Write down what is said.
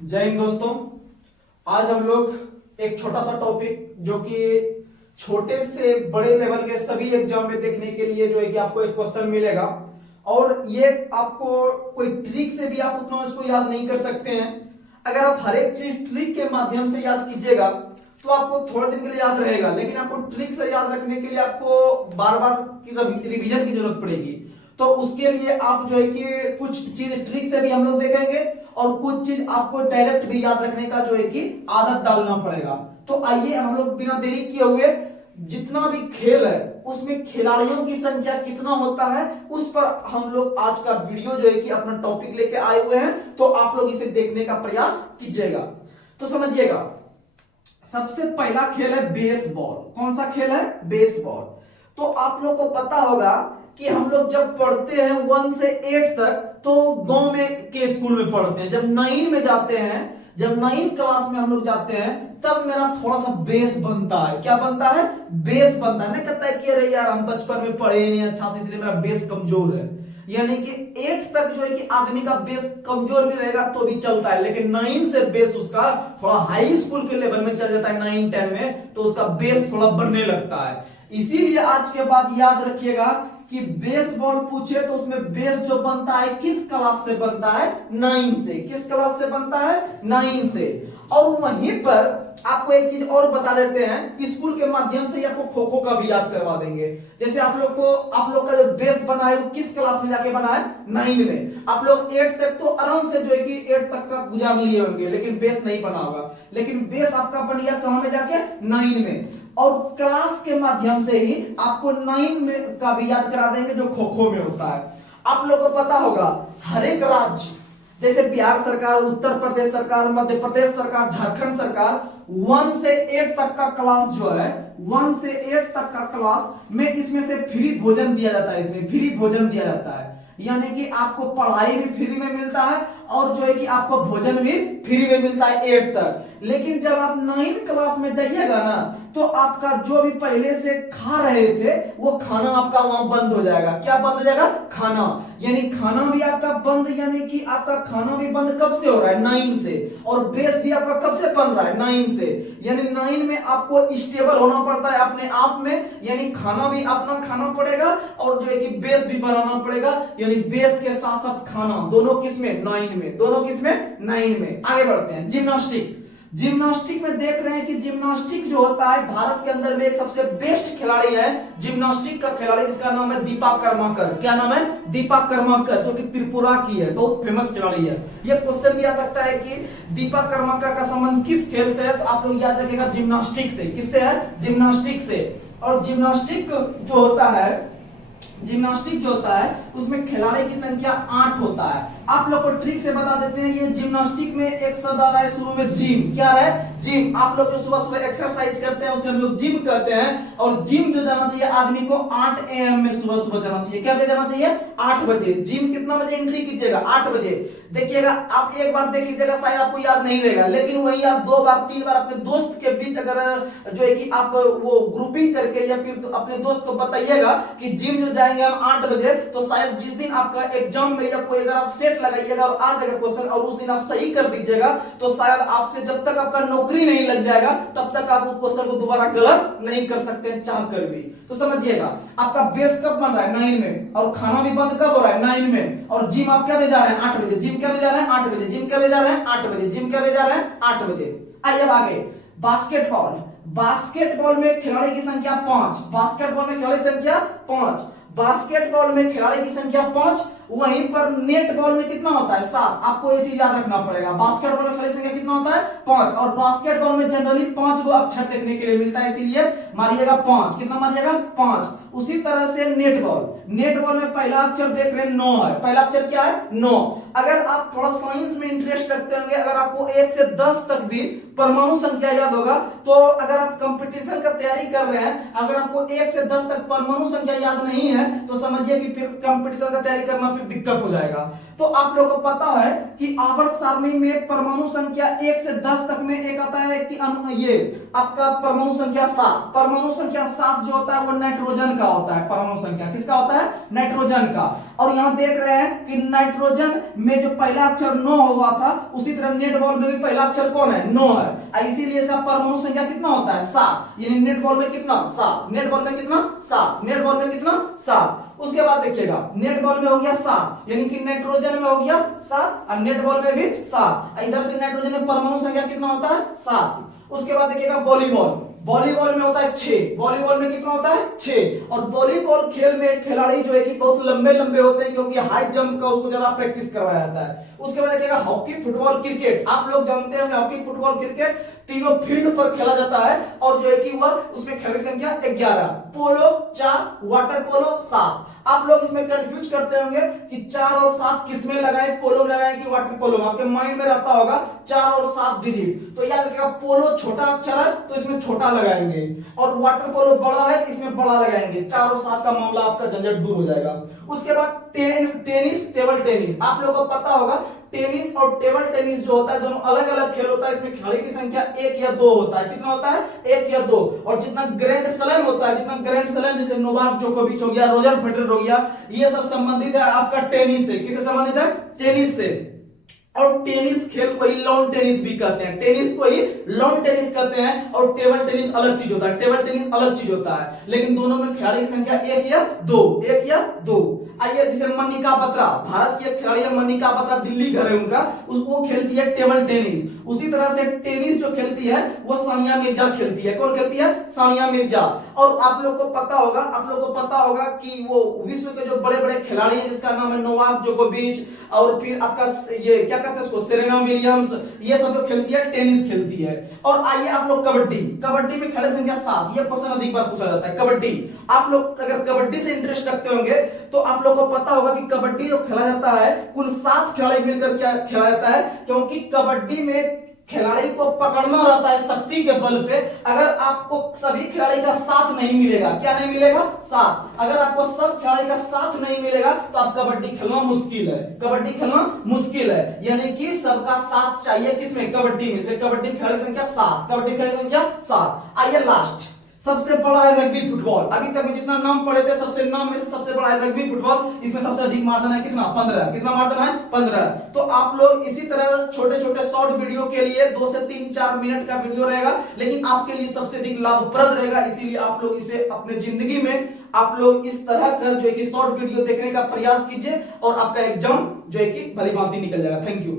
जय हिंद दोस्तों। आज हम लोग एक छोटा सा टॉपिक जो कि छोटे से बड़े लेवल के सभी एग्जाम में देखने के लिए जो है कि आपको एक क्वेश्चन मिलेगा और ये आपको कोई ट्रिक से भी आप उतना इसको याद नहीं कर सकते हैं। अगर आप हर एक चीज ट्रिक के माध्यम से याद कीजिएगा तो आपको थोड़े दिन के लिए याद रहेगा, लेकिन आपको ट्रिक से याद रखने के लिए आपको बार बार रिवीजन की जरूरत पड़ेगी। तो उसके लिए आप जो है कि कुछ चीज ट्रिक से भी हम लोग देखेंगे और कुछ चीज आपको डायरेक्ट भी याद रखने का जो है कि आदत डालना पड़ेगा। तो आइए हम लोग बिना देरी किए हुए जितना भी खेल है उसमें खिलाड़ियों की संख्या कितना होता है उस पर हम लोग आज का वीडियो जो है कि अपना टॉपिक लेके आए हुए हैं। तो आप लोग इसे देखने का प्रयास कीजिएगा। तो समझिएगा, सबसे पहला खेल है बेसबॉल। कौन सा खेल है? बेसबॉल। तो आप लोग को पता होगा कि हम लोग जब पढ़ते हैं 1 से 8 तक तो गांव में के स्कूल में पढ़ते हैं। जब 9 में जाते हैं, जब 9 क्लास में हम लोग जाते हैं तब मेरा थोड़ा सा बेस बनता है। क्या बनता है? बेस बनता है। नहीं कहता है कि अरे यार हम बचपन में पढ़े नहीं अच्छा से इसलिए मेरा बेस कमजोर है। यानी कि 8 तक जो है कि आदमी का बेस कमजोर भी रहेगा तो भी चलता है, लेकिन 9 से बेस उसका थोड़ा हाई स्कूल के लेवल में चल जाता है। 9 10 में तो उसका बेस थोड़ा बनने लगता है। इसीलिए आज के बाद याद रखिएगा कि बेसबॉल पूछे तो उसमें बेस जो बनता है किस क्लास से बनता है? 9 से। किस क्लास से बनता है? 9 से। और वहीं पर आपको एक चीज और बता देते हैं, स्कूल के माध्यम से आपको खो खो का भी याद करवा देंगे। जैसे आप लोग का जो बेस बना है वो किस क्लास में जाके बना है? 9 में। आप लोग 8 तक तो आराम से जो है कि 8 तक का गुजार लिए होंगे, लेकिन बेस नहीं बना होगा। लेकिन बेस आपका बन गया कहां में जाके? 9 में। और क्लास के माध्यम से ही आपको 9 में का भी याद करा देंगे जो खो खो में होता है। आप लोग को पता होगा हर एक राज्य जैसे बिहार सरकार, उत्तर प्रदेश सरकार, मध्य प्रदेश सरकार, झारखंड सरकार 1 से 8 तक का क्लास जो है 1 से 8 तक का क्लास में इसमें से फ्री भोजन दिया जाता है। इसमें फ्री भोजन दिया जाता है, यानी कि आपको पढ़ाई भी फ्री में मिलता है और जो है कि आपको भोजन भी फ्री में मिलता है 8 तक। लेकिन जब आप 9 क्लास में जाइएगा ना तो आपका जो भी पहले से खा रहे थे वो खाना आपका वहां बंद हो जाएगा। क्या बंद हो जाएगा? खाना। यानी खाना भी आपका बंद, यानी कि आपका खाना भी बंद कब से हो रहा है? 9 से। और बेस भी आपका कब से बन रहा है? 9 से। यानी 9 में आपको स्टेबल होना पड़ता है अपने आप में, यानी खाना भी अपना खाना पड़ेगा और जो है कि बेस भी बनाना पड़ेगा। यानी बेस के साथ साथ खाना दोनों किस में? 9 में। दोनों किस में? 9 में। आगे बढ़ते हैं। जिम्नास्टिक। जिम्नास्टिक में देख रहे हैं कि जिम्नास्टिक जो होता है भारत के अंदर में एक सबसे बेस्ट खिलाड़ी है जिम्नास्टिक का खिलाड़ी, जिसका नाम है दीपा कर्माकर। क्या नाम है? दीपा कर्माकर, जो कि त्रिपुरा की है, बहुत फेमस खिलाड़ी है। यह क्वेश्चन भी आ सकता है कि दीपा कर्माकर का संबंध किस खेल से है, तो आप लोग याद रखिएगा जिम्नास्टिक से। किससे है? जिम्नास्टिक से। और जिम्नास्टिक जो होता है, जिम्नास्टिक जो होता है उसमें खिलाड़ी की संख्या 8 होता है। आप लोग को ट्रिक से बता देते हैं, ये जिम्नास्टिक में एक शब्द आ रहा है शुरू में, जिम। क्या है? जिम। आप लोग जो सुबह सुबह एक्सरसाइज करते हैं उसे हम लोग जिम कहते हैं। और जिम जो जाना चाहिए आदमी को 8 AM में सुबह सुबह जाना चाहिए। क्या जाना चाहिए? 8 बजे। जिम कितना बजे एंट्री कीजिएगा? 8 बजे। देखिएगा, आप एक बार देख लीजिएगा, शायद आपको याद नहीं रहेगा, लेकिन वही आप 2 बार 3 बार अपने दोस्त के बीच अगर जो है कि आप वो ग्रुपिंग करके या फिर अपने दोस्त को बताइएगा कि जिम जो जाएंगे हम 8 बजे, तो शायद जिस दिन आपका एग्जाम में या कोई अगर आप सेट लगाइएगा और आ जाएगा क्वेश्चन और उस दिन आप सही कर दीजिएगा तो शायद आपसे जब तक आपका नौकरी नहीं लग जाएगा तब तक आप उस क्वेश्चन को दोबारा गलत नहीं कर सकते हैं चाह कर भी। तो समझिएगा, आपका बेस कब बन रहा है? 9 में। और खाना भी बंद कब हो रहा है? 9 में। और जिम आप क्या बजे जा रहे हैं? 8 बजे। जिम क्या बजे जा रहे हैं? 8 बजे। जिम क्या बजे जा रहे हैं? 8 बजे। जिम क्या बजे जा रहे हैं? 8 बजे। आइए अब आगे। बास्केटबॉल। बास्केटबॉल में खिलाड़ी की संख्या 5। बास्केटबॉल में खिलाड़ी की संख्या 5। बास्केटबॉल में खिलाड़ी की संख्या 5। वहीं पर नेट बॉल में कितना होता है? 7। आपको ये चीज याद रखना पड़ेगा। बास्केटबॉल में खिलाड़ी संख्या कितना होता है? 5। और बास्केटबॉल में जनरली 5 गो अक्षर देखने के लिए मिलता है, इसीलिए मारिएगा 5। कितना मारिएगा? 5। उसी तरह से नेट बॉल। नेट बॉल में पहला अक्षर देख रहे हैं 9 है। पहला अक्षर क्या है? 9। अगर आप थोड़ा साइंस में इंटरेस्ट रखते होंगे, अगर आपको 1 से 10 तक भी परमाणु संख्या याद होगा, तो अगर आप कंपटीशन का तैयारी कर रहे हैं, अगर आपको 1 से 10 तक परमाणु संख्या याद नहीं है तो समझिए कि फिर कंपटीशन का तैयारी करना फिर दिक्कत हो जाएगा। तो आप लोगों को पता है कि आवर्त सारणी में परमाणु संख्या 1 से 10 तक में एक आता है कि ये आपका परमाणु संख्या 7। परमाणु संख्या 7 जो होता है वो नाइट्रोजन का होता है। परमाणु संख्या किसका होता है? नाइट्रोजन का। और यहां देख रहे हैं कि नाइट्रोजन में जो पहला अक्षर नो हुआ था, उसी तरह नेट बॉल में भी पहला अक्षर कौन है? नो है। इसीलिए इसका परमाणु संख्या कितना होता है? 7। यानी नेट बॉल में कितना? 7। नेट बॉल में कितना? 7। नेट बॉल में कितना? 7। उसके बाद देखिएगा नेट बॉल में हो गया 7, यानी कि नाइट्रोजन में हो गया 7 और नेट बॉल में भी 7। इधर से नाइट्रोजन में परमाणु संख्या कितना होता है? 7। उसके बाद देखिएगा वॉलीबॉल। वॉलीबॉल में होता है 6। वॉलीबॉल में कितना होता है? 6। और वॉलीबॉल खेल में खिलाड़ी जो है कि बहुत लंबे लंबे होते हैं, क्योंकि हाई जंप का उसको ज्यादा प्रैक्टिस करवाया जाता है। उसके बाद देखिएगा हॉकी, फुटबॉल, क्रिकेट। आप लोग जानते होंगे हॉकी, फुटबॉल, क्रिकेट तीनों फील्ड पर खेला जाता है और जो है कि वह उसमें खिलाड़ी संख्या 11। पोलो 4, वाटर पोलो 7। आप लोग इसमें कंफ्यूज करते होंगे कि 4 और 7 किसमें लगाएं, पोलो लगाएं कि वाटर पोलो में? आपके माइंड में रहता होगा 4 और 7 डिजिट, तो याद रखिएगा पोलो छोटा अक्षर है तो इसमें छोटा लगाएंगे, और वाटर पोलो बड़ा है तो इसमें बड़ा लगाएंगे। 4 और 7 का मामला आपका झंझट दूर हो जाएगा। उसके बाद टेनिस, टेबल टेनिस। आप लोगों को पता होगा टेनिस और टेबल टेनिस जो होता है दोनों अलग अलग खेल होता है। इसमें खिलाड़ी की संख्या 1 या 2 होता है। कितना होता है? 1 या 2। और जितना ग्रैंड स्लैम होता है, जितना ग्रैंड स्लैम जैसे नोवाक जोकोविच हो गया, रोजर फेडरर हो गया, ये सब संबंधित है आपका टेनिस से। किससे संबंधित है? टेनिस से। और टेनिस खेल को ही लॉन टेनिस भी कहते हैं। टेनिस को ही लॉन टेनिस कहते हैं और टेबल टेनिस अलग चीज होता है। टेबल टेनिस अलग चीज होता है, लेकिन दोनों में खिलाड़ी की संख्या 1 या 2, 1 या 2। आइए जैसे मनिका बत्रा, भारत की खिलाड़ी है मनिका बत्रा, दिल्ली घर है उनका, उसको खेलती है टेबल टेनिस। उसी तरह से टेनिस जो खेलती है वो सानिया मिर्जा खेलती है। कौन खेलती है? सानिया मिर्जा। और आप लोग को पता होगा कि वो विश्व के जो बड़े बड़े खिलाड़ी हैं जिसका नाम है नोवाक जोकोविच, और फिर आपका ये क्या कहते हैं उसको, सेरेना विलियम्स, ये सब जो खेलती है टेनिस खेलती है। और आइए आप लोग कबड्डी में खिलाड़ी संख्या 7। ये क्वेश्चन अधिक बार पूछा जाता है। कबड्डी, आप लोग अगर कबड्डी से इंटरेस्ट रखते होंगे तो आप लोग को पता होगा कि कबड्डी जो खेला जाता है कुल 7 खिलाड़ी मिलकर क्या खेला जाता है, क्योंकि कबड्डी में खिलाड़ी को पकड़ना रहता है शक्ति के बल पे। अगर आपको सभी खिलाड़ी का साथ नहीं मिलेगा, क्या नहीं मिलेगा? साथ। अगर आपको सब खिलाड़ी का साथ नहीं मिलेगा तो आप कबड्डी खेलना मुश्किल है। कबड्डी खेलना मुश्किल है, यानी कि सबका साथ चाहिए। किसमें? कबड्डी में। इसलिए कबड्डी में खिलाड़ी संख्या 7। कबड्डी खिलाड़ी संख्या 7। आइए लास्ट, सबसे बड़ा है रग्बी फुटबॉल। अभी तक में जितना नाम पढ़े थे सबसे नाम में से सबसे बड़ा है रग्बी फुटबॉल। इसमें सबसे अधिक मार्जिन है कितना? 15। कितना मार्जिन है? 15। तो आप लोग इसी तरह छोटे छोटे शॉर्ट वीडियो के लिए 2 से 3-4 मिनट का वीडियो रहेगा, लेकिन आपके लिए सबसे अधिक लाभप्रद रहेगा। इसीलिए आप लोग इसे अपने जिंदगी में आप लोग इस तरह का जो है कि शॉर्ट वीडियो देखने का प्रयास कीजिए और आपका एग्जाम जो है कि भली भांति निकल जाएगा। Thank you.